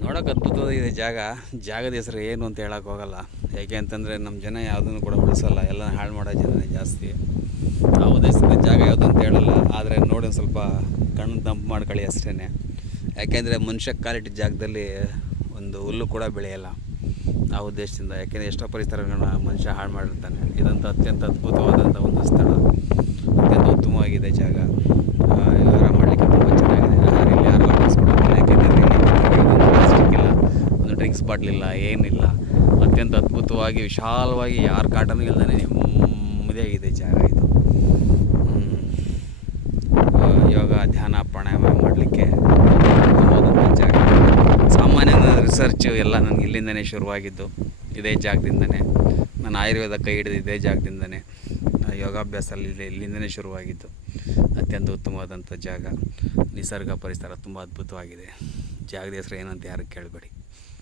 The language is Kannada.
ನೋಡೋಕೆ ಅದ್ಭುತವಾಗಿದೆ ಜಾಗದ ಹೆಸರು ಏನು ಅಂತ ಹೇಳೋಕೆ ಹೋಗಲ್ಲ. ಯಾಕೆ ಅಂತಂದರೆ ನಮ್ಮ ಜನ ಯಾವುದನ್ನು ಕೂಡ ಉಳಿಸಲ್ಲ, ಎಲ್ಲ ಹಾಳು ಮಾಡೋ ಜನನೇ ಜಾಸ್ತಿ. ಆ ಉದ್ದೇಶದ ಜಾಗ ಯಾವುದು ಅಂತ ಹೇಳಲ್ಲ, ಆದರೆ ನೋಡಿ ಒಂದು ಸ್ವಲ್ಪ ಕಣ್ಣು ತಂಪು ಮಾಡ್ಕೊಳ್ಳಿ ಅಷ್ಟೇ. ಯಾಕೆಂದರೆ ಮನುಷ್ಯ ಕಾಲಿಟ್ಟಿದ್ದ ಜಾಗದಲ್ಲಿ ಒಂದು ಹುಲ್ಲು ಕೂಡ ಬೆಳೆಯಲ್ಲ, ಆ ಉದ್ದೇಶದಿಂದ. ಯಾಕೆಂದರೆ ಎಷ್ಟೋ ಪರಿಸರಗಳನ್ನ ಮನುಷ್ಯ ಹಾಳು ಮಾಡಿರ್ತಾನೆ. ಇದಂತೂ ಅತ್ಯಂತ ಅದ್ಭುತವಾದಂಥ ಒಂದು ಸ್ಥಳ, ಅತ್ಯಂತ ಉತ್ತಮವಾಗಿದೆ ಜಾಗ. ವ್ಯವಹಾರ ಮಾಡಲಿಕ್ಕೆ ತುಂಬ ಚೆನ್ನಾಗಿದೆ. ಆದರೆ ಇಲ್ಲಿ ಯಾರು ಬಳಸ್ಕೊಡೋದಿಲ್ಲ, ಯಾಕೆಂದರೆ ಇಲ್ಲಿ ಪ್ಲಾಸ್ಟಿಕ್ ಇಲ್ಲ, ಒಂದು ಡ್ರಿಂಕ್ಸ್ ಬಾಟ್ಲ್ ಇಲ್ಲ, ಏನಿಲ್ಲ. ಅತ್ಯಂತ ಅದ್ಭುತವಾಗಿ ವಿಶಾಲವಾಗಿ ಯಾರು ಕಾಟನೂ ಇಲ್ಲದೇ ನೆಮ್ಮದಿಯಾಗಿದೆ ಜಾಗ ಇದು. ಯೋಗ ಧ್ಯಾನ ಪ್ರಾಣಾಯಾಮ ಮಾಡಲಿಕ್ಕೆ ಉತ್ತಮವಾದಂಥ ಜಾಗ. ಸಾಮಾನ್ಯ ರಿಸರ್ಚ್ ಎಲ್ಲ ನನಗೆ ಇಲ್ಲಿಂದನೇ ಶುರುವಾಗಿದ್ದು, ಇದೇ ಜಾಗದಿಂದನೇ. ನಾನು ಆಯುರ್ವೇದ ಕೈ ಹಿಡಿದು ಇದೇ ಜಾಗದಿಂದನೇ. ಯೋಗಾಭ್ಯಾಸ ಇಲ್ಲಿಂದನೇ ಶುರುವಾಗಿದ್ದು. ಅತ್ಯಂತ ಉತ್ತಮವಾದಂಥ ಜಾಗ, ನಿಸರ್ಗ ಪರಿಸರ ತುಂಬ ಅದ್ಭುತವಾಗಿದೆ. ಜಾಗದ ಹೆಸರು ಏನಂತ ಯಾರು ಕೇಳಬೇಡಿ.